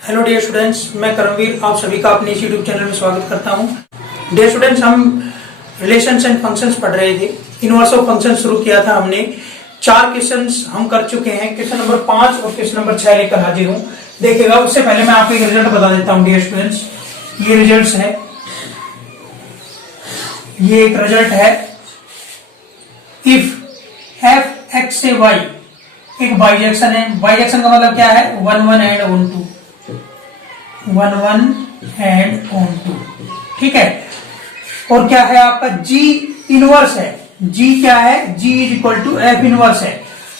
Hello dear students, मैं करमवीर आप सभी का अपने इस यूट्यूब चैनल में स्वागत करता हूं। डियर स्टूडेंट्स, हम रिलेशंस एंड फंक्शंस पढ़ रहे थे। इनवर्स ऑफ फंक्शन शुरू किया था हमने। 4 क्वेश्चंस हम कर चुके हैं। क्वेश्चन नंबर 5 और क्वेश्चन नंबर 6 लेकर हाजिर हूं। देखिएगा, उससे पहले मैं आपको एक रिजल्ट बता देता हूं। डियर स्टूडेंट्स, ये रिजल्ट है, ये एक रिजल्ट है। इफ एफ एक्स से वाई एक बाइजेक्शन है। बाइजेक्शन का मतलब क्या है? 1 1 एंड 1 2, 1 1 एंड 1 2, ठीक है। और क्या है आपका? जी इनवर्स है। जी क्या है? G is equal to F inverse है।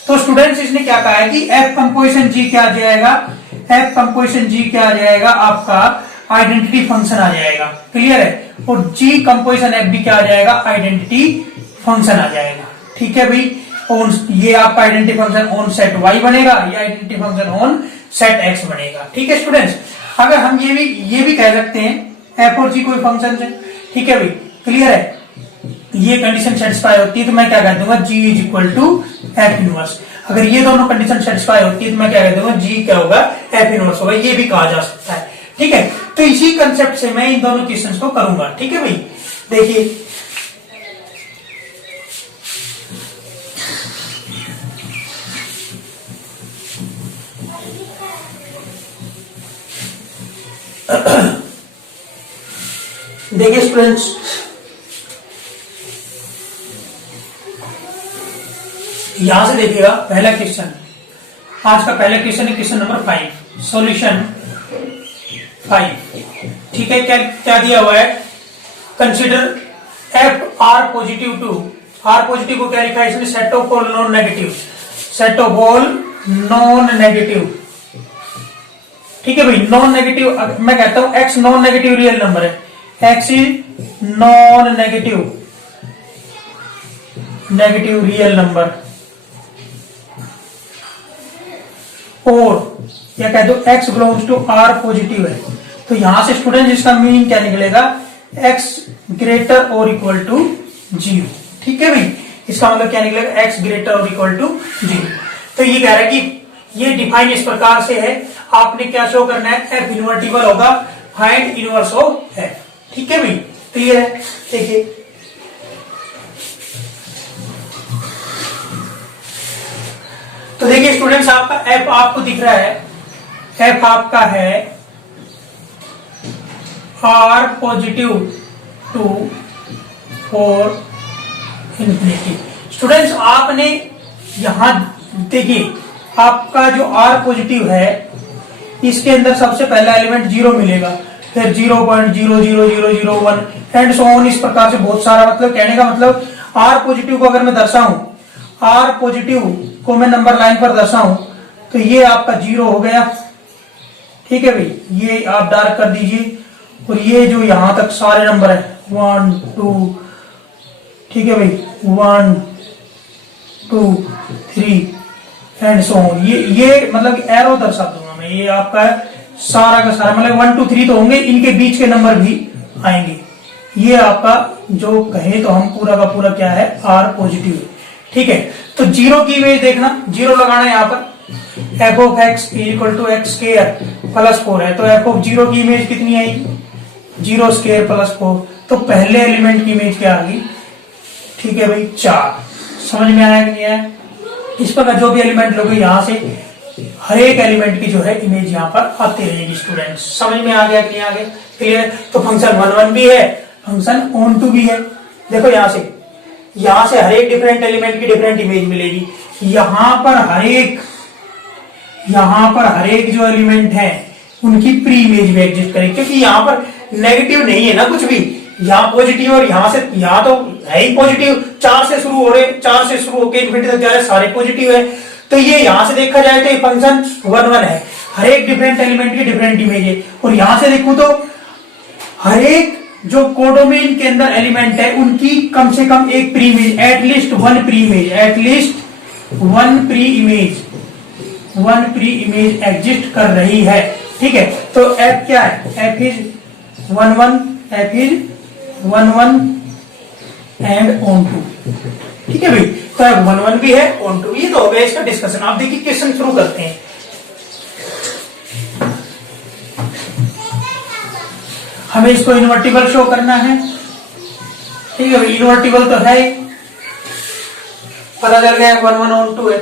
तो स्टूडेंट्स, इसने क्या कहा है कि एफ कंपोजिशन जी क्या आ जाएगा? एफ कंपोजिशन जी क्या आ जाएगा? आपका आइडेंटिटी फंक्शन आ जाएगा। क्लियर है? और जी कंपोजिशन एफ भी क्या आ जाएगा? आइडेंटिटी फंक्शन आ जाएगा। ठीक है भाई। ये आपका identity function on set Y बनेगा, ये identity function on set X बनेगा। ठीक है स्टूडेंट्स, अगर हम ये भी कह सकते हैं एफ और जी कोई फंक्शन है। ठीक है भाई, क्लियर है? ये कंडीशन सेटिस्फाई होती है तो मैं क्या कह दूंगा? G is equal to F inverse. अगर ये दोनों कंडीशन सेटिस्फाई होती है तो मैं क्या कह दूंगा? जी क्या होगा? एफ इनवर्स होगा। ये भी कहा जा सकता है। ठीक है, तो इसी कंसेप्ट से मैं इन दोनों क्वेश्चंस को करूंगा। ठीक है भाई, देखिए देखिए स्टूडेंट्स, यहां से देखिएगा पहला क्वेश्चन। आज का पहला क्वेश्चन है क्वेश्चन नंबर 5, सॉल्यूशन 5। ठीक है, क्या क्या दिया हुआ है? Consider F R positive to, R positive को क्या लिखा है इसमें? Set of all non negative, set of all non negative. ठीक है भाई, नॉन नेगेटिव, मैं कहता हूं X non negative real number है। X is non negative real number. और क्या कह दो? X belongs to R positive है। तो यहां से स्टूडेंट इसका मीनिंग क्या निकलेगा? एक्स ग्रेटर और इक्वल टू 0। ठीक है भाई, इसका मतलब क्या निकलेगा? एक्स ग्रेटर और इक्वल टू 0। तो ये कह रहा है कि ये डिफाइन इस प्रकार से है। आपने क्या शो करना है? एफ इन्वर्टिबल होगा, फाइंड इनवर्स ऑफ एफ। ठीक है भाई, क्लियर है? देखिए तो देखिए स्टूडेंट्स, आपका एफ आपको दिख रहा है। एफ आपका है R positive to 4 infinity. Students, आपने यहां देखिए, आपका जो आर पॉजिटिव है इसके अंदर सबसे पहला एलिमेंट 0 मिलेगा, फिर 0.00001 एंड सो ऑन। इस प्रकार से बहुत सारा, मतलब कहने का मतलब आर पॉजिटिव को अगर मैं दर्शाऊं, आर पॉजिटिव को मैं नंबर लाइन पर दर्शाऊं तो ये आपका 0 हो गया। ठीक है भाई, ये आप डार्क कर दीजिए। और ये जो यहां तक सारे नंबर है 1 2, ठीक है भाई, 1 2 3 एंड सो ऑन। ये मतलब एरो दर्शा दूंगा मैं। ये आपका सारा का सारा, मतलब 1 2 3 तो होंगे, इनके बीच के नंबर भी आएंगे। ये आपका जो कहे तो हम पूरा का पूरा क्या है? आर पॉजिटिव है। ठीक है, तो 0 की इमेज देखना, 0 लगाना है यहाँ पर। F of X equal to X square plus 4 है, तो एफ ऑफ 0 की इमेज कितनी आएगी? 0 स्क्वायर प्लस 4। तो पहले एलिमेंट की इमेज क्या आ गई? ठीक है भाई, 4। समझ में आया कि नहीं आया? इस प्रकार जो भी एलिमेंट लोगे यहां से हर एक एलिमेंट की जो है इमेज यहाँ पर आती रहेगी। स्टूडेंट्स, समझ में आ गया कि नहीं आ गया? क्लियर? तो फंक्शन 1 1 भी है, फंक्शन ऑन टू भी है। देखो यहां से हर एक डिफरेंट एलिमेंट की डिफरेंट इमेज मिलेगी। यहां पर हर एक जो एलिमेंट है उनकी प्री इमेज भी एग्जिस्ट करेगी, क्योंकि यहां पर नेगेटिव नहीं है ना कुछ भी। यहाँ पॉजिटिव और यहाँ तो है ही पॉजिटिव। 4 से शुरू हो रहे, 4 से शुरू होकर इन्फिनिटी तक जा रहे, सारे पॉजिटिव है। तो ये यहां से देखा जाए तो ये फंक्शन 1 1 है। हर एक डिफरेंट एलिमेंट की डिफरेंट इमेज है। और यहां से देखूं तो हर एक जो कोडोमेन के अंदर एलिमेंट है उनकी कम से कम एक pre image, at least one pre image exist कर रही है। ठीक है, तो एफ क्या है? F is 1 1, F is 1 1 and onto. ठीक है भाई, तो अब 1 1 भी है, ऑन टू। ये तो हो गया इसका डिस्कशन। आप देखिए क्वेश्चन शुरू करते हैं। हमें इसको इन्वर्टिबल शो करना है, ठीक है भाई, इन्वर्टिबल तो है ही, पता चल गया 1 1 ऑन 2 है।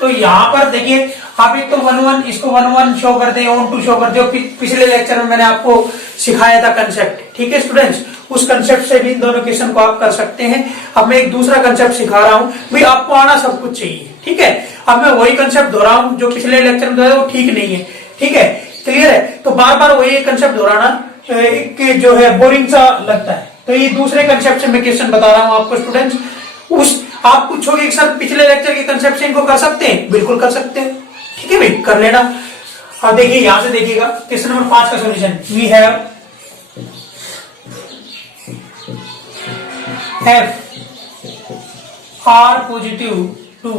तो यहाँ पर देखिए आप एक तो 1 1 इसको 1 1 शो करते हैं, ऑन 2 शो करते हो। पिछले लेक्चर में मैंने आपको सिखाया था कंसेप्ट, ठीक है स्टूडेंट्स, उस कंसेप्ट से भी इन दोनों क्वेश्चन को आप कर सकते हैं। अब मैं एक दूसरा कंसेप्ट सिखा रहा हूँ भाई, आपको आना सब कुछ चाहिए, ठीक है। अब मैं वही कंसेप्ट दोहराऊं जो पिछले लेक्चर में वो ठीक नहीं है, ठीक है, क्लियर है। तो बार बार वही कंसेप्ट दोहराना जो है बोरिंग सा लगता है। तो ये दूसरे कंसेप्ट से मैं क्वेश्चन बता रहा हूँ आपको स्टूडेंट्स। उस आप पूछोगे कि सर पिछले लेक्चर के कंसेप्ट से इनको कर सकते हैं, बिल्कुल कर सकते हैं, ठीक है भाई, कर लेना। अब देखिए यहां से देखिएगा क्वेश्चन नंबर 5 का solution. We have R positive to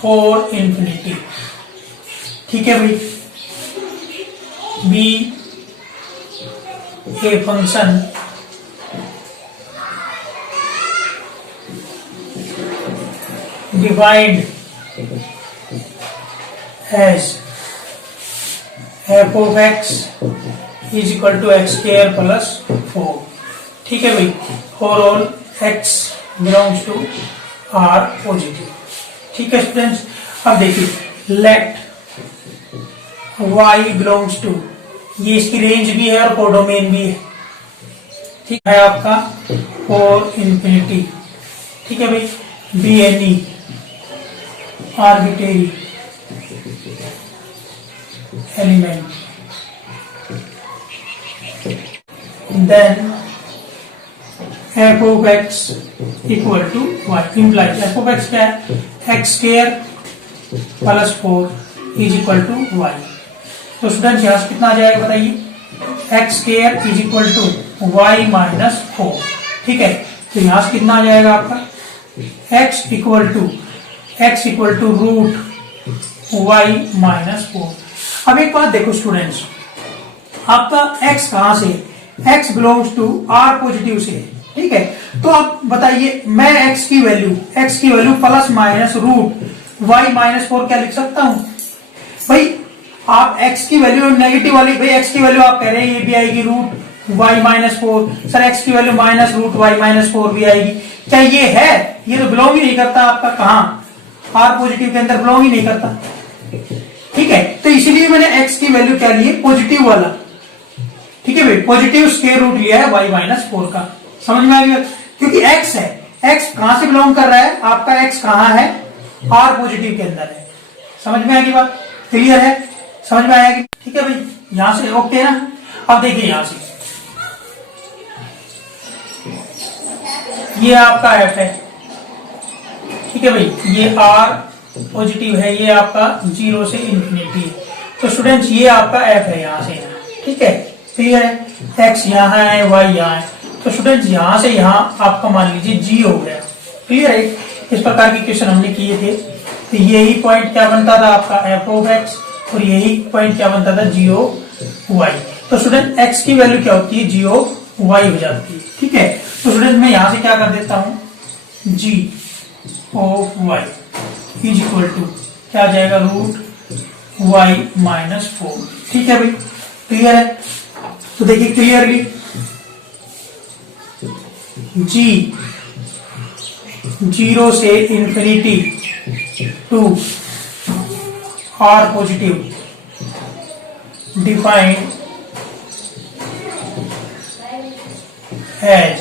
4 infinity, ठीक है भाई। Be a function defined as f of x is equal to x square plus 4, ठीक है भाई, for all x belongs to R positive, ठीक है स्टूडेंट्स। अब देखिए let y belongs to, ये इसकी रेंज भी है और कोडोमेन भी है, ठीक है आपका, for infinity, ठीक है भाई, be any arbitrary element, then f of x equal to y, implies f of x क्या है, x square plus 4 is equal to y। तो स्टूडेंट्स यहाँ से कितना आ जाएगा बताइए, x square is equal to y minus 4, ठीक है। तो यहाँ से कितना आ जाएगा आपका, x equal to root y minus 4। अब एक बात देखो स्टूडेंट्स, आपका x कहां से, x belongs to r positive से, ठीक है। तो आप बताइए मैं x की value plus minus root y minus 4 क्या लिख सकता हूं भाई। आप x की वैल्यू नेगेटिव वाली, भाई x की वैल्यू आप कह रहे हैं ये भी आएगी root y minus 4, sir x की value minus root y minus 4 भी आएगी, क्या ये है, ये तो बिलोंग ही नहीं करता आपका, कहां r पॉजिटिव के अंदर बिलोंग ही नहीं करता, ठीक है। तो इसलिए मैंने x की वैल्यू क्या ली है, पॉजिटिव वाला, ठीक है भाई, पॉजिटिव स्क्वायर रूट लिया है y माइनस 4 का, समझ में आ गया, क्योंकि x है, x कहां से बिलोंग कर रहा है, आपका x कहां है, r पॉजिटिव के अंदर है, समझ में आएगी बात, क्लियर है, समझ में आएगी, ठीक है भाई, यहां से ओके ना। अब देखिए यहां से ये आपका f है, ठीक है भाई, ये r पॉजिटिव है, ये आपका 0 से इंफिनिटी है। तो स्टूडेंट्स ये आपका f है यहाँ से, ठीक है, क्लियर है, x यहाँ है, y यहाँ है। तो स्टूडेंट्स यहाँ से यहाँ आपका मान लीजिए g हो गया, क्लियर है। इस प्रकार के क्वेश्चन हमने किए थे। तो यही पॉइंट क्या बनता था आपका f of x, और यही पॉइंट क्या बनता था g of y। तो स्टूडेंट x की वैल्यू क्या होती है, g of y हो जाती है, ठीक है। तो स्टूडेंट मैं यहाँ से क्या कर देता हूँ, g of y is equal to क्या आ जाएगा, रूट y माइनस 4, ठीक है भाई, क्लियर है। तो देखिए क्लियरली g 0 से infinity to r positive defined as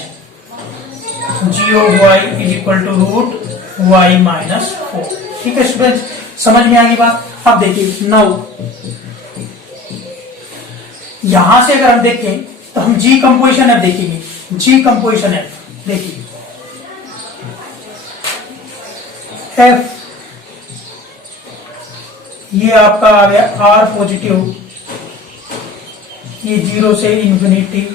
g of y is equal to root y minus 4, ठीक है स्टूडेंट्स, समझ में आ गई बात। अब देखिए नाउ यहां से अगर हम देखें तो हम जी कंपोजिशन एफ देखेंगे, जी कंपोजिशन एफ देखिए, एफ ये आपका आ गया आर पॉजिटिव, ये 0 से इंफिनिटी,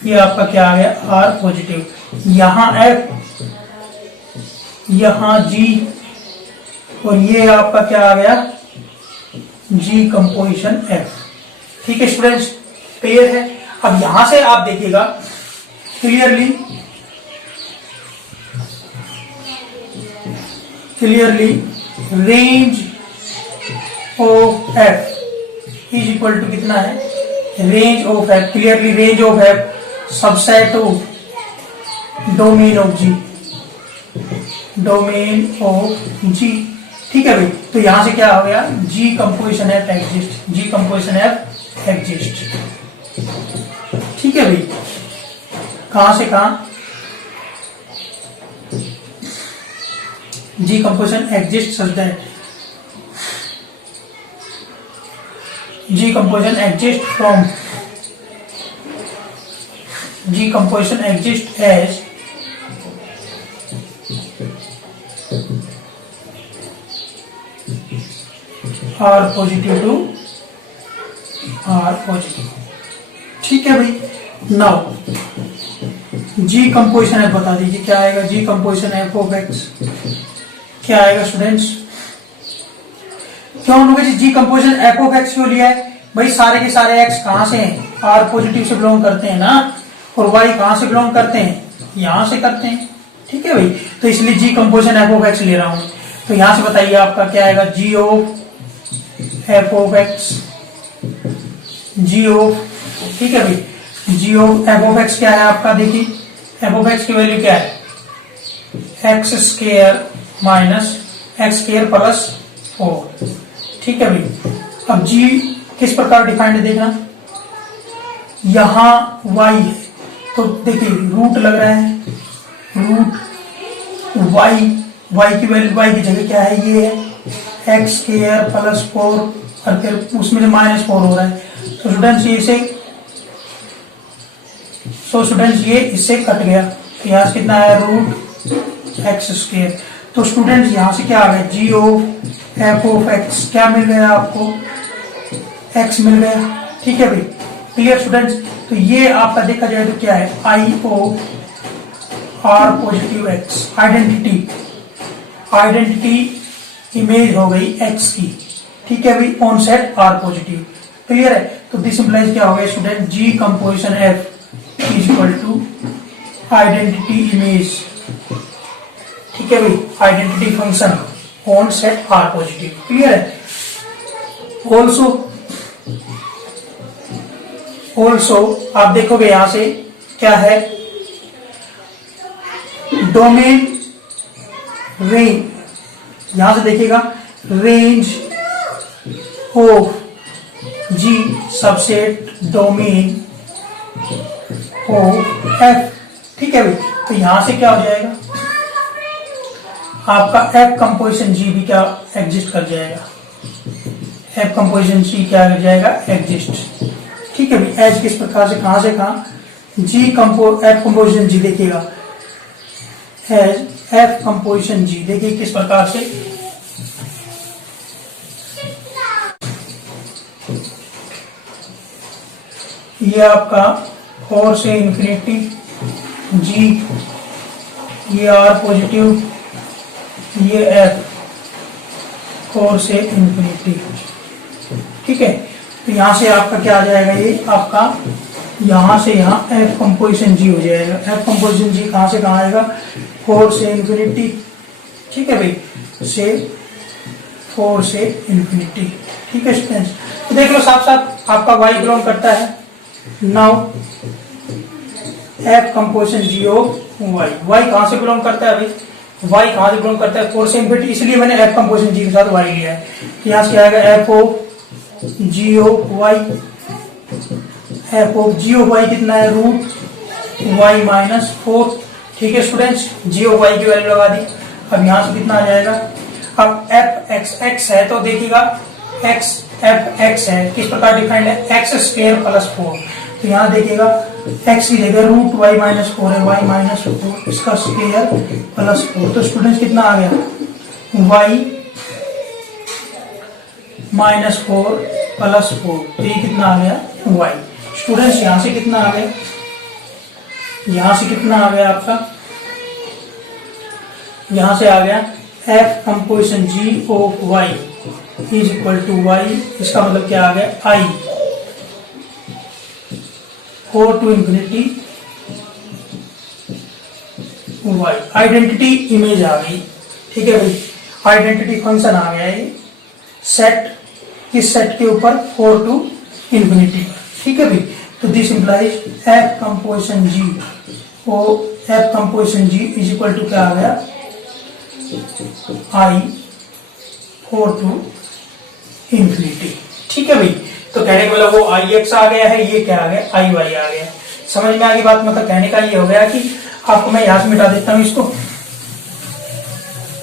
ये आपका क्या आ गया आर पॉजिटिव, यहां एफ, यहां जी, और ये आपका क्या आ गया जी कंपोजिशन एफ, ठीक है स्टूडेंट्स, क्लियर है। अब यहां से आप देखिएगा clearly range of F is equal to कितना है, range of f, clearly range of f subset of domain of G, domain of G। ठीक है भाई, तो यहां से क्या हो गया, G composition f exist, G composition f exist. ठीक है भाई, कहां से कहां, G composition exists such that G composition exists from G composition exists as R positive to R positive। ठीक है भाई, नाउ G कंपोजिशन f बता दीजिए क्या आएगा, G composition f of x क्या आएगा स्टूडेंट्स। क्यों लोगे जी कंपोजिशन f ऑफ x क्यों लिया है भाई, सारे के सारे x कहां से हैं, R पॉजिटिव से बिलोंग करते हैं ना, और y कहां से बिलोंग करते हैं, यहां से करते हैं। ठीक है भाई, तो इसलिए G composition f of x ले रहा हूं। तो यहां से बताइए आपका क्या आएगा, G of f of x, G of, ठीक है भाई, G of f of x क्या है आपका, देखिए f ऑफ x की वैल्यू क्या है, x square minus x square plus 4। ठीक है भाई, अब G किस प्रकार डिफाइंड है देखना, यहां y है तो देखिए रूट लग रहा है, रूट y की वैल्यू y की जगह क्या है, ये है एक्स स्क्वायर प्लस 4 और फिर उसमें से माइनस 4 हो रहा है। तो स्टूडेंट्स ये इससे कट गया, तो यहाँ से कितना है, रूट एक्स स्क्वायर। तो स्टूडेंट्स यहां से क्या आ गया, G of f of x क्या मिल गया आपको, x मिल गया। ठीक है भाई, क्लियर स्टूडेंट्स। तो ये आपका देखा जाए तो क्या है, I of R positive x, identity image हो गई x की। ठीक है भाई, on set R positive, clear है। तो दिस इंप्लाइज क्या हो गया student, G composition f is equal to identity image. ठीक है भाई, identity function on set R positive, clear है। ऑल्सो आप देखोगे यहां से क्या है, डोमेन रेंज, यहां से देखिएगा range of G subset domain of F। ठीक है भाई, तो यहां से क्या हो जाएगा आपका F कंपोजिशन G भी क्या एग्जिस्ट कर जाएगा, F कंपोजिशन G क्या कर जाएगा, एग्जिस्ट। ठीक है भाई, एज किस प्रकार से, कहां से कहां, F कंपोजिशन G देखिएगा, एज F कंपोजिशन G देखिए किस प्रकार से, ये आपका 4 से इंफिनिटी G, ये R पॉजिटिव, ये F 4 से इंफिनिटी। ठीक है, तो यहां से आपका क्या आ जाएगा, ये आपका यहां से यहां F कंपोजिशन G हो जाएगा। F कंपोजिशन G कहां से कहां आएगा, 4 से इंफिनिटी। ठीक है भाई, से 4 से इंफिनिटी। ठीक है स्टूडेंट्स, तो देख लो साथ साथ आपका y बिलोंग करता है, now F composition G of y कहां से बिलोंग करता है भाई, y कहां से बिलोंग करता है, 4 से इंफिनिटी, इसलिए मैंने F कंपोजिशन G के साथ y लिया है। यहां से आएगा F of G of y, F of G of y कितना है, रूट y माइनस 4। ठीक है स्टूडेंट्स, G ऑफ y की वैल्यू लगा दी। अब यहां से कितना आ जाएगा, अब f x है तो देखिएगा f x है किस प्रकार डिफाइंड है, एक्स स्क्वायर प्लस 4। तो यहाँ देखिएगा x की जगह रूट y माइनस 4 है, y माइनस 4 इसका स्क्वायर प्लस 4। तो स्टूडेंट्स कितना आ गया, y माइनस 4 प्लस 4, तो ये कितना आ गया y। स्टूडेंट्स यहां से कितना आ गया, यहां से कितना आ गया आपका, यहां से आ गया f composition G of y is equal to y, इसका मतलब क्या आ गया, I 4 to infinity y, identity image आ गई। ठीक है भाई, आइडेंटिटी फंक्शन आ गया है सेट, इस सेट के ऊपर 4 टू इंफिनिटी। ठीक है भाई। तो this implies F composition G, वो F composition G is equal to क्या आ गया, आई 4 टू इंफिनिटी। ठीक है भाई। तो कहने का मतलब वो आई एक्स आ गया है, ये क्या आ गया, आई वाई आ गया। समझ में आ गई बात। मतलब कहने का ये हो गया कि आपको मैं यहां से मिटा देता हूं इसको,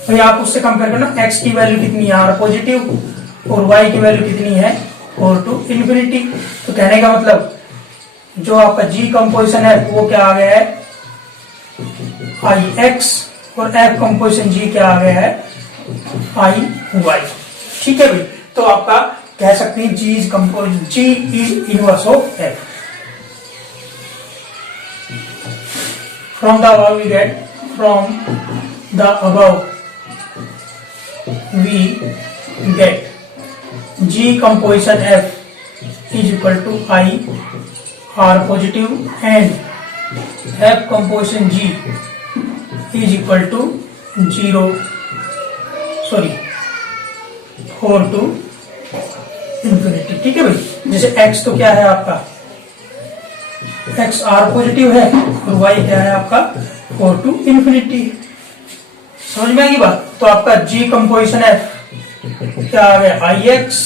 भाई आप उससे कंपेयर करना, एक्स की वैल्यू कितनी है आर पॉजिटिव और वाई की वैल्यू कितनी है 4 टू इंफिनिटी। तो कहने का मतलब जो आपका जी कंपोजिशन है वो क्या आ गया है, आई एक्स, और एफ कंपोजिशन जी क्या आ गया है, आई वाई। ठीक है भाई। तो आपका कह सकते हैं G is compose, G is inverse of F. From the above we get, from the above we get G composition F is equal to I R positive and F composition G is equal to 4 to infinity. ठीक है भाई। जैसे x तो क्या है आपका, x are positive है और y क्या है आपका 4 टू इंफिनिटी। समझ में आएगी बात। तो आपका g कंपोजिशन f क्या आ गया, आई एक्स,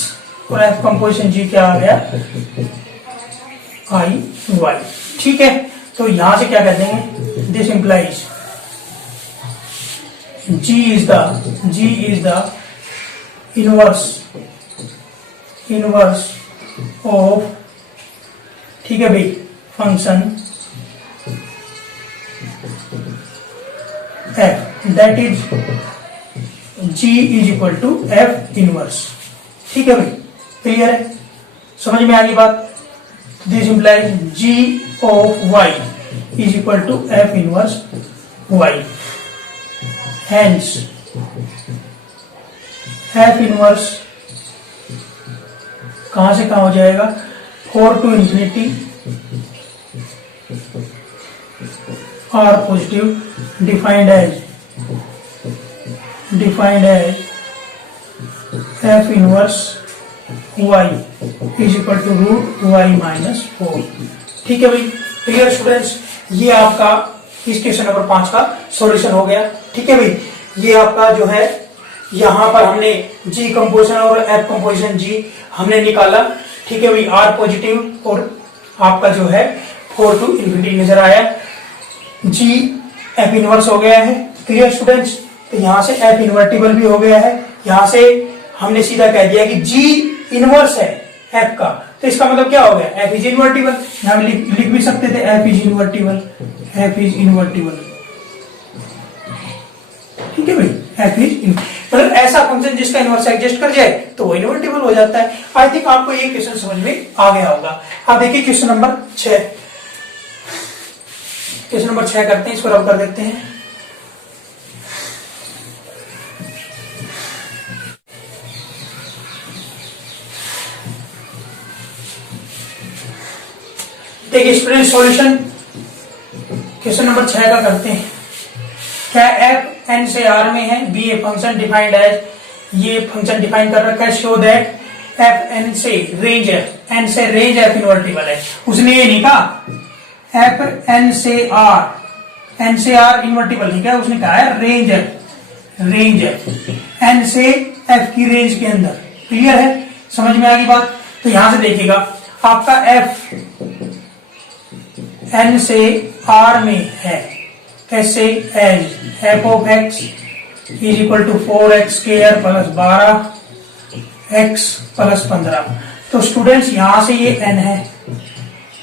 और f कंपोजिशन g क्या आ गया, आई वाई। ठीक है। तो यहां से क्या कहते हैं, this implies G is the inverse of, ठीक है भाई, function f, that is G is equal to f inverse. ठीक है भाई। क्लियर है, समझ में आ गई बात। This implies G of y is equal to f inverse y। Hence, f inverse कहां से कहां हो जाएगा, 4 to infinity R positive defined as f inverse y is equal to root y minus 4। ठीक है भाई। क्लियर स्टूडेंट्स, ये आपका इस क्वेश्चन नंबर 5 का सॉल्यूशन हो गया। ठीक है भाई। ये आपका जो है, यहां पर हमने जी कंपोजिशन और एफ कंपोजिशन जी हमने निकाला। ठीक है भाई। आर पॉजिटिव और आपका जो है 4 टू इंफिनिटी नजर आया, जी एफ इनवर्स हो गया है। Clear students. तो यहां से एफ इन्वर्टिबल भी हो गया है। यहां से हमने सीधा कह दिया कि जी इनवर्स है एफ का, तो इसका मतलब क्या हो गया, एफ इज इन्वर्टिबल। यहां लिख भी सकते थे F is invertible, F is invertible. ठीक है भाई। एफ इज मतलब ऐसा फंक्शन जिसका इनवर्स एग्जिस्ट कर जाए तो वो इन्वर्टिबल हो जाता है। आई थिंक आपको ये क्वेश्चन समझ में आ गया होगा। आप देखिए क्वेश्चन नंबर 6, क्वेश्चन नंबर 6 करते हैं, इसको रब कर देते हैं। देखिए स्टूडेंट, सॉल्यूशन क्वेश्चन नंबर 6 का करते हैं। क्या एफ एन से आर में है, be a function defined as, ये फंक्शन डिफाइन कर रखा है, शो दैट एफ एन से रेंज है, एन से रेंज एफ इन्वर्टिबल है। उसने ये नहीं कहा एफ एन से आर इन्वर्टिबल नहीं कहा, उसने कहा है रेंज है एन से एफ की रेंज के अंदर। क्लियर है, समझ में आ गई बात। तो यहां से देखिएगा आपका एफ एन से आर में है, कैसे, as F of X is equal to 4x square plus 12x plus 15। तो स्टूडेंट्स यहां से ये n है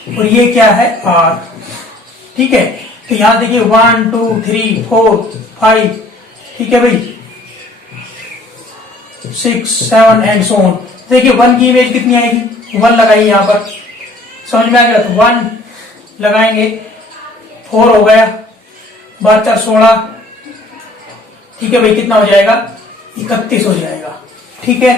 और ये क्या है r। ठीक है। तो यहां देखिए 1 2 3 4 5, ठीक है भाई, 6 7 एंड सो ऑन। देखिए 1 की इमेज कितनी आएगी, 1 लगाइए यहां पर, समझ में आ गया। तो 1 लगाएंगे, 4 हो गया, 72 16, ठीक है भाई, कितना हो जाएगा, 31 हो जाएगा। ठीक है।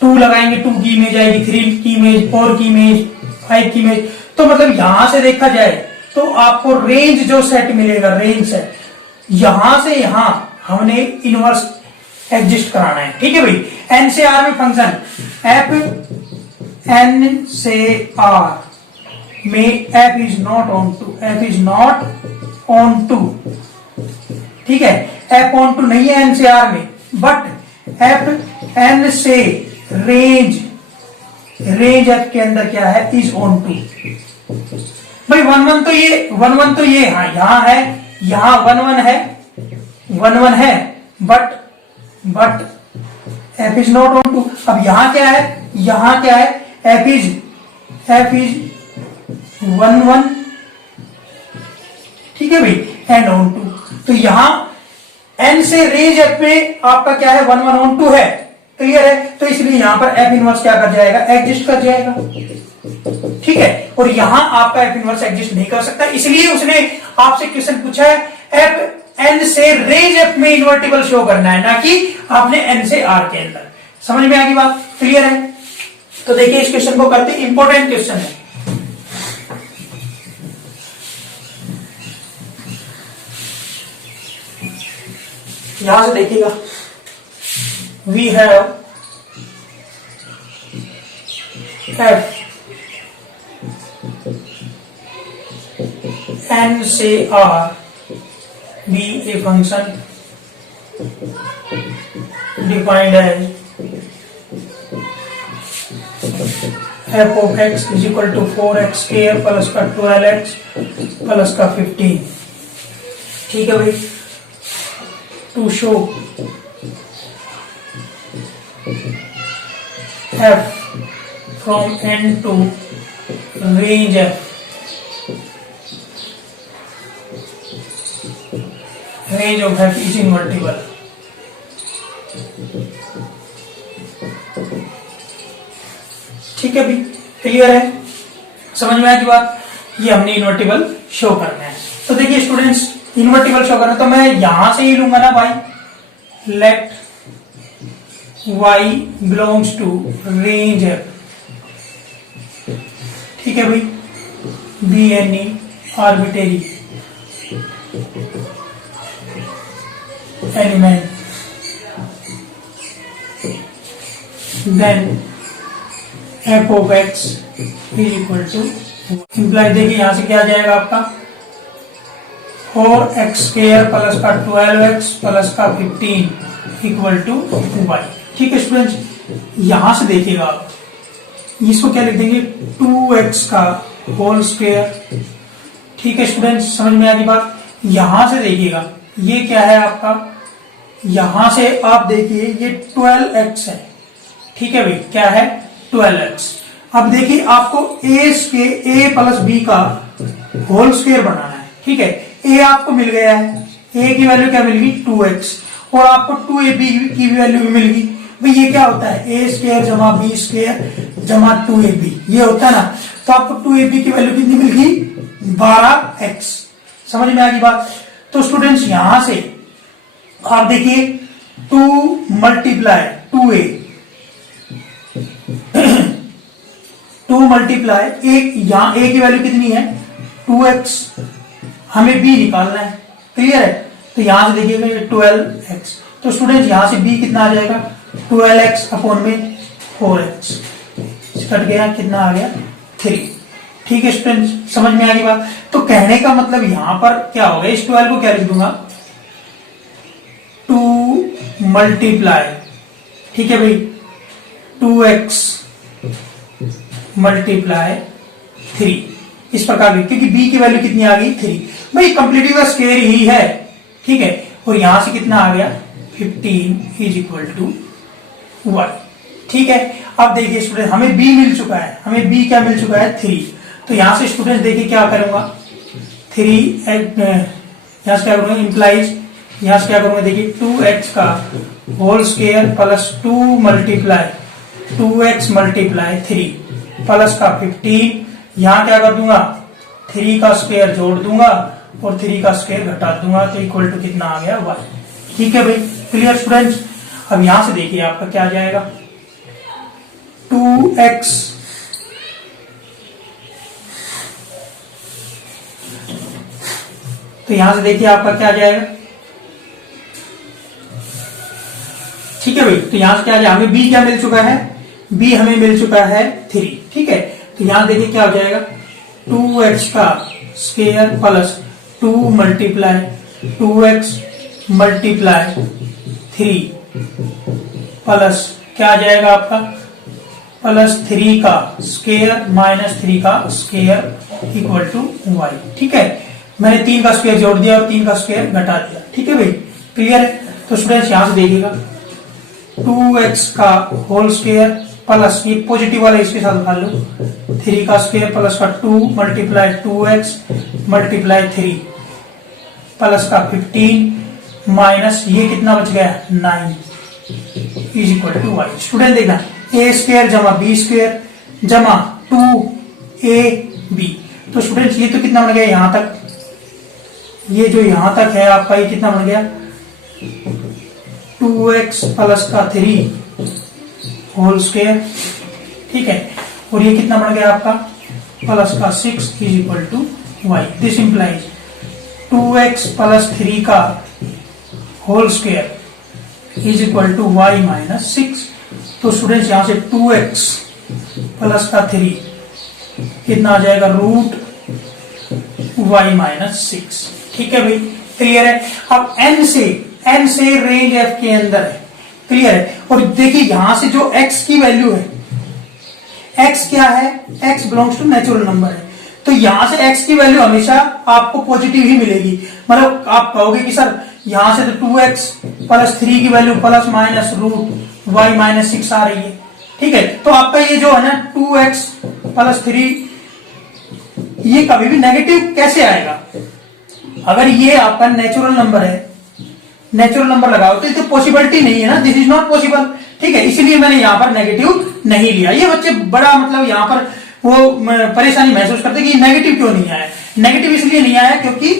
2 लगाएंगे, 2 की इमेज आएगी, 3 की इमेज, 4 की इमेज, 5 की इमेज। तो मतलब यहां से देखा जाए तो आपको रेंज जो सेट मिलेगा, रेंज सेट, यहां से यहां हमने इनवर्स एग्जिस्ट कराना है। ठीक है भाई। एन से आर में फंक्शन एफ एन से आर में f is not onto, f is not onto, ठीक है, f ऑन टू नहीं है n से r में, बट f n से रेंज f के अंदर क्या है, इज ऑन टू। भाई 1 1 तो ये हाँ यहां है, यहां 1 1 है, but f is not onto. अब यहां क्या है, f इज 1 1, ठीक है भाई, एंड ऑन टू। तो यहां n से रेंज f में आपका क्या है, 1 1 ऑन टू है, क्लियर है। तो इसलिए यहां पर f इनवर्स क्या कर जाएगा, एग्जिस्ट कर जाएगा, ठीक है। और यहां आपका f इनवर्स एग्जिस्ट नहीं कर सकता, इसलिए उसने आपसे क्वेश्चन पूछा है f n से रेंज f में इन्वर्टिबल शो करना है, ना कि आपने n से r के अंदर। समझ में आ गई बात, क्लियर है। तो देखिए इस क्वेश्चन को करते, इंपॉर्टेंट क्वेश्चन है। यहां से देखिएगा, वी हैव f n से r be a function defined as f of x is equal to 4x square plus का 12x plus का 15, ठीक है भाई। To show f from n to range f, range of f is invertible, ठीक है भाई, clear है, समझ में आ गई बात। ये हमने इन्वर्टिबल शो करना है। तो देखिए स्टूडेंट्स, इन्वर्टिबल शो करना, तो मैं यहां से ही लूंगा ना भाई, let y belongs to range f, ठीक है भाई, be any arbitrary element, then f of x is equal to, imply देखिए यहां से क्या आ जाएगा आपका 4x स्क्वायर प्लस का 12x प्लस का 15 इक्वल टू y, ठीक है स्टूडेंट्स। यहां से देखिएगा आप, इसको क्या लिख देंगे, 2x का होल स्क्वायर, ठीक है स्टूडेंट्स, समझ में आ गई बात। यहां से देखिएगा, ये क्या है आपका, यहां से आप देखिए ये 12x है, ठीक है भाई, क्या है 12x। अब देखिए आपको a प्लस b का होल स्क्वायर बनाना है, ठीक है। a आपको मिल गया है, a की वैल्यू क्या मिल गई 2x, और आपको 2ab की वैल्यू भी मिल गई। भाई ये क्या होता है, a स्क्वायर जमा b स्क्वायर जमा 2ab, ये होता है ना। तो आपको 2ab की वैल्यू कितनी मिल गई, 12x, समझ में आ गई बात। तो स्टूडेंट्स यहां से आप देखिए 2 मल्टीप्लाई 2a 2 मल्टीप्लाई एक, यहां a की वैल्यू कितनी है 2x, हमें b निकालना है, क्लियर है। तो यहां से देखिएगा ये 12x, तो स्टूडेंट्स यहां से b कितना आ जाएगा 12x अपॉन में 4x, कट गया, कितना आ गया 3, ठीक है स्टूडेंट्स, समझ में आ गई बात। तो कहने का मतलब यहां पर क्या होगा, इस 12 को क्या लिख दूंगा 2 मल्टीप्लाई, ठीक है भाई 2x मल्टीप्लाई 3, इस प्रकार की, क्योंकि b की वैल्यू कितनी आ गई 3, भाई कंप्लीटली का स्क्वायर ही है, ठीक है। और यहां से कितना आ गया 15 इज इक्वल टू 1, ठीक है। अब देखिए स्टूडेंट, हमें b मिल चुका है, हमें b क्या मिल चुका है 3। तो यहां से स्टूडेंट देखिए क्या करूंगा 3 यहां से क्या करूंगा इंप्लाइज, यहां से क्या करूंगा देखिए 2x का whole square plus 2 multiply 2x multiply 3 plus का 15, यहां क्या कर दूंगा 3 का स्क्वायर जोड़ दूंगा और 3 का स्क्वायर घटा दूंगा, तो इक्वल टू कितना आ गया 1, ठीक है भाई, क्लियर स्टूडेंट्स। अब यहां से देखिए आपका क्या आ जाएगा 2x तो यहां से देखिए आपका क्या आ जाएगा, ठीक है भाई। तो यहां से क्या आ जाएगा, हमें b क्या मिल चुका है, b हमें मिल चुका है 3, ठीक है। तो यहां देखिए क्या हो जाएगा 2x का square plus 2 multiply 2x multiply 3 plus क्या आ जाएगा आपका प्लस 3 का स्क्वायर माइनस 3 का स्क्वायर इक्वल टू y। ठीक है, मैंने 3 का स्क्वायर जोड़ दिया और 3 का स्क्वायर घटा दिया। ठीक है भाई, क्लियर है। तो स्टूडेंट्स यहां से देखिएगा 2x का होल स्क्वायर प्लस ये पॉजिटिव वाला इसके साथ उठा लो 3 का स्क्वायर प्लस का 2 मल्टीप्लाई 2x मल्टीप्लाई 3 प्लस का 15 माइनस ये कितना बच गया 9 is equal to y। Student देखना a स्क्वायर जमा b स्क्वायर जमा 2ab। तो स्टूडेंट्स ये तो कितना बन गया यहां तक, ये जो यहां तक है आपका ये कितना बन गया 2x प्लस का 3 होल स्क्वायर। ठीक है, और ये कितना बन गया आपका प्लस का 6 is equal to y। This implies 2x plus 3 का whole square is equal to y minus 6। तो स्टूडेंट्स यहां से 2x प्लस का 3 कितना आ जाएगा रूट y माइनस 6। ठीक है भाई, क्लियर है। अब n से रेंज f के अंदर है, क्लियर है। और देखिए यहां से जो x की वैल्यू है, x क्या है, x belongs to natural number है, तो यहां से x की वैल्यू हमेशा आपको पॉजिटिव ही मिलेगी। मतलब आप कहोगे कि सर यहां से तो 2x प्लस 3 की value plus minus root y minus 6 आ रही है। ठीक है, तो आपका ये जो है ना 2x प्लस 3 ये कभी भी नेगेटिव कैसे आएगा? अगर ये आपका नेचुरल नंबर है, नेचुरल नंबर लगाओ तो पॉसिबिलिटी नहीं है ना, दिस इज नॉट पॉसिबल। ठीक है, इसलिए मैंने यहां पर नेगेटिव नहीं लिया। ये बच्चे बड़ा मतलब यहां पर वो परेशानी महसूस करते कि नेगेटिव क्यों नहीं आया। नेगेटिव इसलिए नहीं आया क्योंकि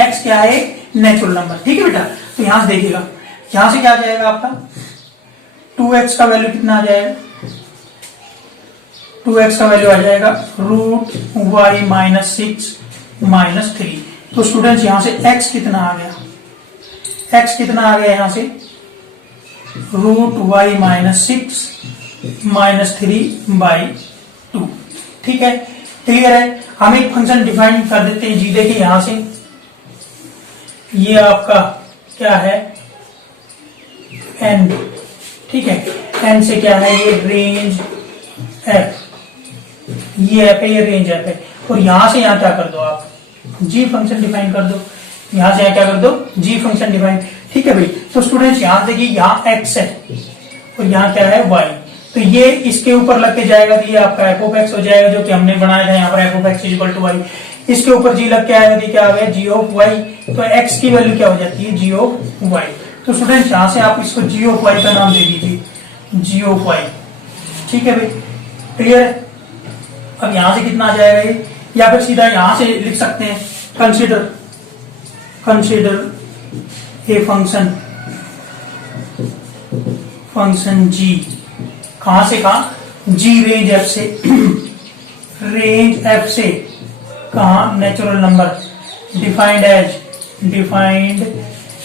x क्या है नेचुरल नंबर। ठीक है बेटा, तो यहां से देखिएगा यहां से क्या आ जाएगा आपका 2x का वैल्यू कितना आ जाएगा, 2x का वैल्यू आ जाएगा रूट y माइनस 6 माइनस 3। तो स्टूडेंट्स यहां से x कितना आ गया, x कितना आ गया यहां से root y minus 6 minus 3 by 2। ठीक है, क्लियर है। हम एक फंक्शन डिफाइन कर देते हैं जी। देखिए यहां से ये आपका क्या है n। ठीक है, n से क्या है ये रेंज f, ये f है, ये रेंज f है। और यहां से यहां क्या कर दो आप g फंक्शन डिफाइन कर दो, यहां से यहां क्या कर दो g फंक्शन डिफाइन। ठीक है भाई, तो स्टूडेंट्स यहां देखिए यहां x है और यहां क्या है y, तो ये इसके ऊपर लग के जाएगा तो ये आपका f ऑफ x हो जाएगा जो कि हमने बनाया था यहाँ पर f of x equal to y। इसके ऊपर g लग के आएगा तो क्या आ गया g ऑफ y, तो x की वैल्यू क्या हो जाती है g ऑफ y। तो स्टूडेंट्स यहां से आप इसको g ऑफ y का नाम दे दीजिए g ऑफ y। ठीक है भाई, क्लियर है। अब यहां से कितना आ जाएगा ये, या फिर सीधा यहां से लिख सकते हैं कंसीडर ए फंक्शन g। कहां से कहां g रेंज f से रेंज f से कहां नेचुरल नंबर डिफाइंड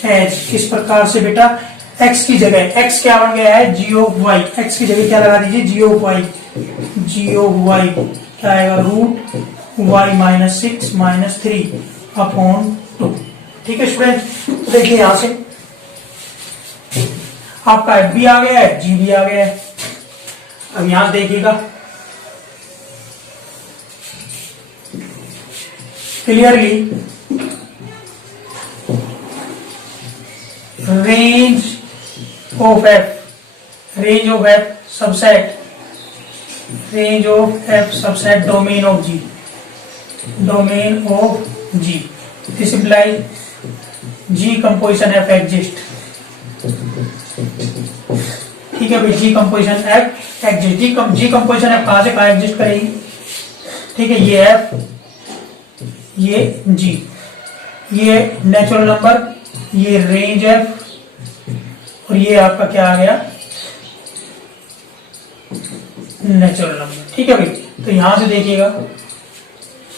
एज इस प्रकार से बेटा x की जगह x क्या बन गया है g ऑफ y, x की जगह क्या लगा दीजिए g ऑफ y क्या आएगा root y minus 6 minus 3 upon 2। ठीक है स्टूडेंट, तो देखिए यहां से आपका f भी आ गया है g भी आ गया है। अब यहां देखिएगा clearly range of f subset domain of g this implies g composition f exist. ठीक है भाई, g composition f exist, g composition f कहां से कहां एग्जिस्ट करेगी। ठीक है, ये f ये g, ये नेचुरल नंबर, ये रेंज f और ये आपका क्या आ गया नेचुरल नंबर। ठीक है भाई, तो यहां से देखिएगा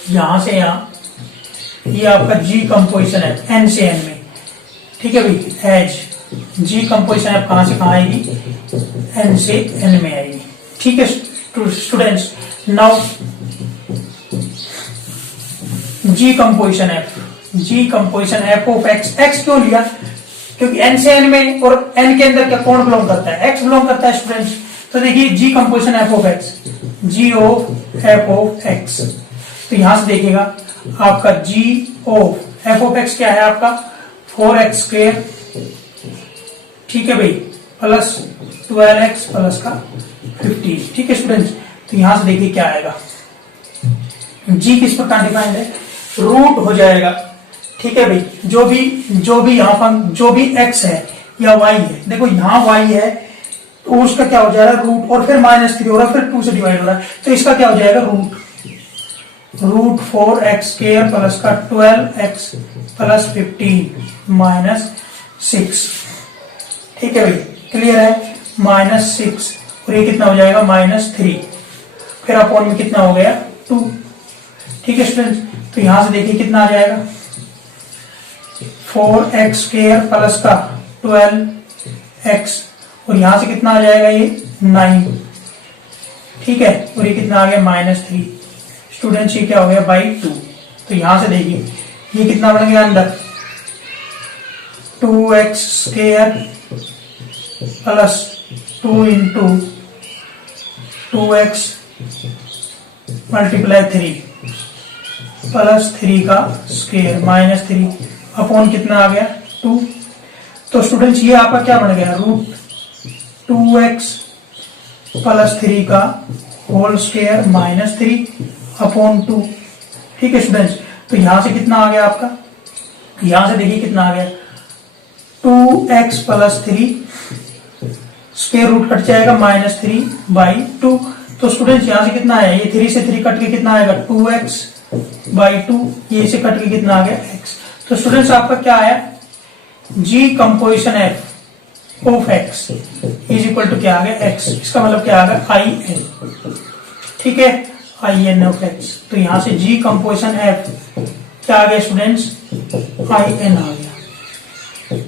यहां से यहां ये आपका g कंपोजिशन है n से n में। ठीक है भाई, एज g कंपोजिशन f कहां से कहां आएगी n से n में आएगी। ठीक है students, now G composition F of X. X क्यों लिया? क्योंकि एन से एन में और एन के अंदर क्या कौन बिलोंग करता है? एक्स बिलोंग करता है स्टूडेंट्स। तो देखिए G composition F of X, G of F of X. तो यहां से देखिएगा आपका G of F of X क्या है आपका 4x², ठीक है भाई, प्लस 12x प्लस का 15, ठीक है स्टूडेंट्स। तो यहां से देखिए क्या आएगा, जी किस प्रकार डिफाइंड है, रूट हो जाएगा, ठीक है भाई। जो भी यहाँ पर जो भी x है या y है, देखो यहाँ y है तो उसका क्या हो जाएगा रूट, और फिर -3 हो रहा है, फिर 2 से डिवाइड हो रहा है, तो इसका क्या हो जाएगा रूट 4x² प्लस का 12x प्लस 15 -6, ठीक है भाई, क्लियर है, -6, और ये कितना हो जाएगा -3, फिर अपॉन में कितना हो गया 2, ठीक है स्टूडेंट्स। तो यहां से देखिए कितना आ जाएगा 4x² प्लस का 12x, और यहां से कितना आ जाएगा ये 9, ठीक है, और ये कितना आ गया -3 स्टूडेंट्स, ये क्या हो गया /2। तो यहां से देखिए ये कितना बन गया अंदर 2x² plus 2 into 2x multiply 3 plus 3 का स्क्वायर -3 अपॉन कितना आ गया 2। तो स्टूडेंट्स ये आपका क्या बन गया रूट 2x प्लस 3 का होल स्क्वायर -3 अपॉन 2, ठीक है स्टूडेंट्स। तो यहां से कितना आ गया आपका, यहां से देखिए कितना आ गया 2x plus 3, square root cut जाएगा -3/2। तो स्टूडेंट्स यहां से कितना आया, ये 3 से 3 कट के कितना आएगा 2x/2, ये से कट के कितना आ गया x। तो स्टूडेंट्स आपका क्या आया G composition F of X is equal to क्या आ गया x, इसका मतलब क्या आ गया IN, ठीक है, IN ऑफ x। तो यहां से जी कंपोजिशन एफ क्या आ गया स्टूडेंट्स IN आ गया,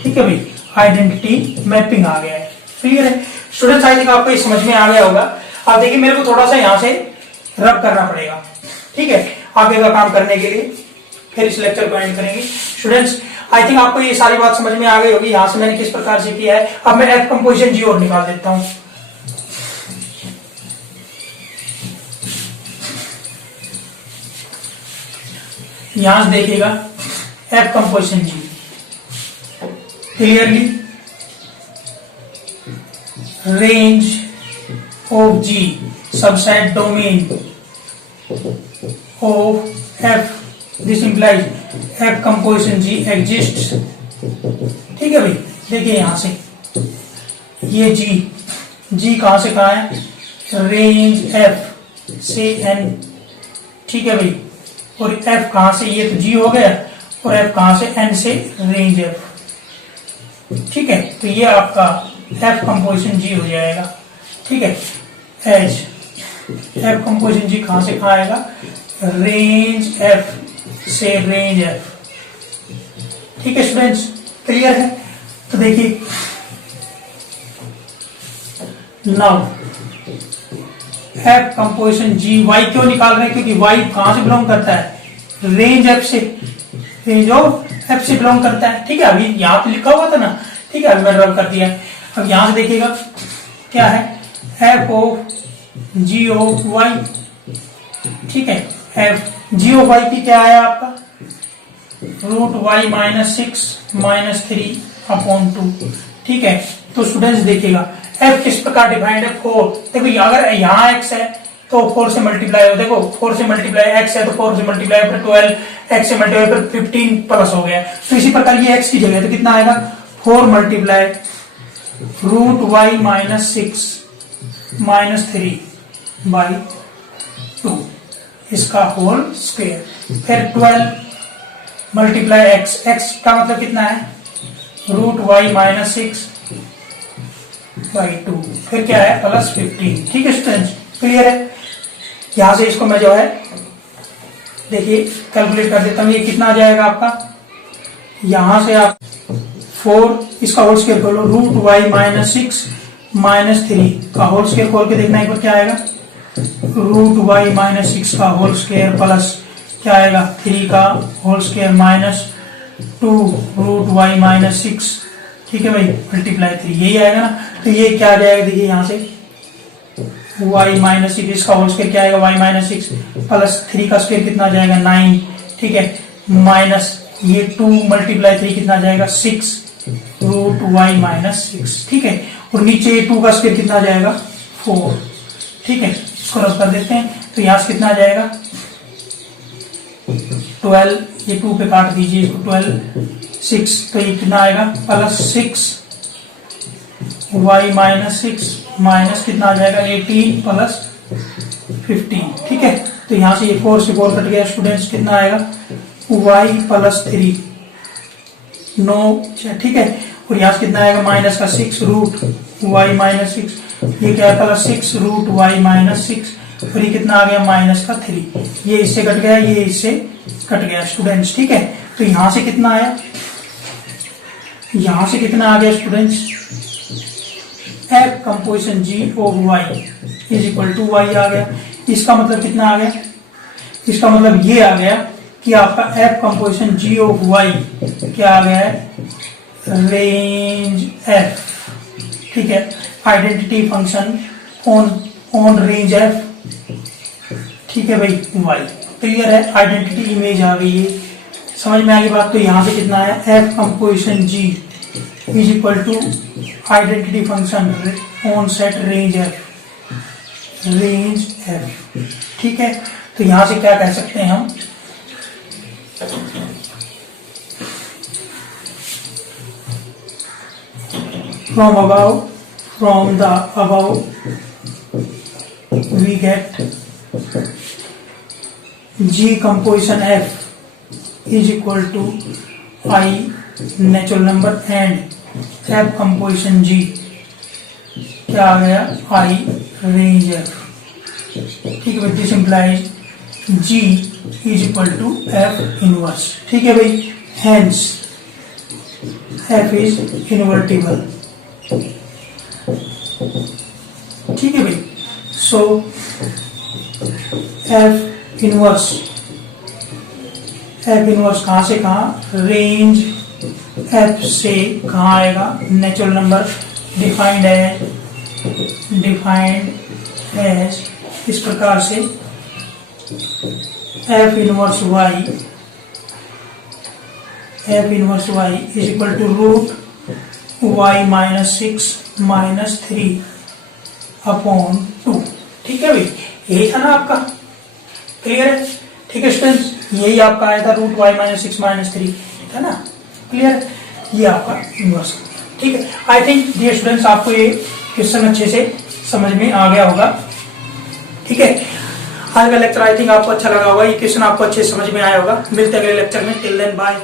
ठीक है भाई, आइडेंटिटी मैपिंग आ गया है, क्लियर है स्टूडेंट्स। आई थिंक आपको ये समझ में आ गया होगा। अब देखिए मेरे को थोड़ा सा यहाँ से रब करना पड़ेगा, ठीक है, आगे का काम करने के लिए, फिर इस लेक्चर को एंड करेंगे स्टूडेंट्स। आई थिंक आपको ये सारी बात समझ में आ गई होगी, यहां से मैंने किस प्रकार से किया है। अब मैं एफ कंपोजिशन जी और निकाल देता हूं। यहां से देखिएगा F composition G clearly range of G subset domain of F, this implies F composition G exists, ठीक है भाई। देखिए यहां से ये जी कहां से कहां है, रेंज एफ से एन, ठीक है भाई, और एफ कहां से, ये तो जी हो गया, और एफ कहां से एन से रेंज एफ, ठीक है। तो ये आपका एफ कंपोजिशन जी हो जाएगा, ठीक है, एज एफ कंपोजिशन जी कहां से कहां आएगा, रेंज एफ से रेंज एफ, ठीक है स्टूडेंट्स, क्लियर है। तो देखिए नाउ एफ कंपोजिशन जी वाई क्यों निकाल रहे हैं, क्योंकि वाई कहां से बिलोंग करता है, रेंज एफ से, रेंज ऑफ एफ से बिलोंग करता है, ठीक है। अभी यहां पे लिखा हुआ था ना, ठीक है, अभी मैंने रब कर दिया। अब यहां से देखिएगा क्या है F of G of Y, ठीक है, एफ जी ऑफ वाई की क्या है आपका रूट वाई -6 -3 अपॉन 2, ठीक है। तो स्टूडेंट्स देखिएगा एफ किस प्रकार डिफाइंड है 4, देखो अगर यहाँ x है तो 4 से मल्टीप्लाई हो, देखो 4 से मल्टीप्लाई x है तो 4 से मल्टीप्लाई फिर 12 x से मल्टीप्लाई फिर 15 प्लस हो गया। तो इसी प्रकार ये x की जगह तो कितना आएगा 4 मल्टीप्लाई रूट वाई -6 -3/2 इसका होल स्क्वायर, फिर 12 मल्टीप्लाई x, x का मतलब कितना है रूट वाई -6/2, फिर क्या है प्लस 15, ठीक है स्टूडेंट्स, क्लियर है। यहां से इसको मैं जो है देखिए कैलकुलेट कर देता हूं, ये कितना आ जाएगा आपका, यहां से आप 4 इसका होल स्क्वायर खोलो, रूट वाई -6 -3 का होल स्क्वायर खोल के देखना एक बार क्या आएगा, रूट वाई -6 का होल स्क्वायर प्लस क्या आएगा 3 का whole square minus 2 root Y minus 6, ठीक है भाई, मल्टीप्लाई 3, यही आएगा ना। तो ये क्या आ जाएगा, देखिए यहाँ से y माइनस 6, इसका होल स्क्वायर क्या आएगा y माइनस 6 प्लस 3 का स्क्वायर कितना आ जाएगा 9, ठीक है, माइनस ये 2 मल्टीप्लाई 3 कितना आ जाएगा 6 रूट y माइनस 6, ठीक है, और नीचे 2 का स्क्वायर कितना आ जाएगा 4, ठीक है, इसको रब कर देते हैं। तो यहाँ से कितना आ जाएगा 12, ये 2 पे काट दीजिए इसको, 12 6, तो ये कितना आएगा प्लस 6 y माइनस 6 माइनस कितना आ जाएगा 18 प्लस 15, ठीक है। तो यहाँ से ये 4 से 4 कट गया स्टूडेंट्स, कितना आएगा y प्लस 3 9, ठीक है, और यहाँ से कितना आएगा माइनस का 6 रूट y माइनस 6, ये क्या है प्लस 6 रूट y माइनस 6, और ये कितना आ गया माइनस का 3, ये इससे कट गया, ये इससे कट गया स्टूडेंट्स, ठीक है। तो यहाँ से कितना आया, यहाँ से कितना आ गया students, F composition G of Y is equal to Y आ गया। इसका मतलब कितना आ गया, इसका मतलब ये आ गया कि आपका F composition G of Y क्या आ गया है, रेंज एफ, ठीक है, identity function on range F, ठीक है भाई वाई। क्लियर है, आइडेंटिटी इमेज आ गई है, समझ में आ गई बात। तो यहाँ से कितना है F composition G is equal to identity function on set range F, ठीक है। तो यहां से क्या कह सकते हैं हम, from the above we get G composition F is equal to I natural number and F composition G क्या आ गया I range F, ठीक है। This implies G is equal to F inverse, ठीक है भाई, hence F is invertible, ठीक है भाई। सो F इनवर्स कहां से कहां, रेंज F से कहां आएगा, नेचुरल नंबर डिफाइंड एज इस प्रकार से F inverse y is equal to root y minus 6 minus 3 upon 2, ठीक है भाई, यही था ना आपका, क्लियर है, ठीक है स्टूडेंट्स, यही आपका आया था रूट y माइनस 6 माइनस 3, ठीक है ना, क्लियर, ये आपका इनवर्स, ठीक है। आई थिंक डियर स्टूडेंट्स आपको ये क्वेश्चन अच्छे से समझ में आ गया होगा, ठीक है। आज का लेक्चर आई थिंक आपको अच्छा लगा होगा, ये क्वेश्चन आपको अच्छे से समझ में आया होगा। मिलते हैं अगले लेक्चर में, टिल देन बाय।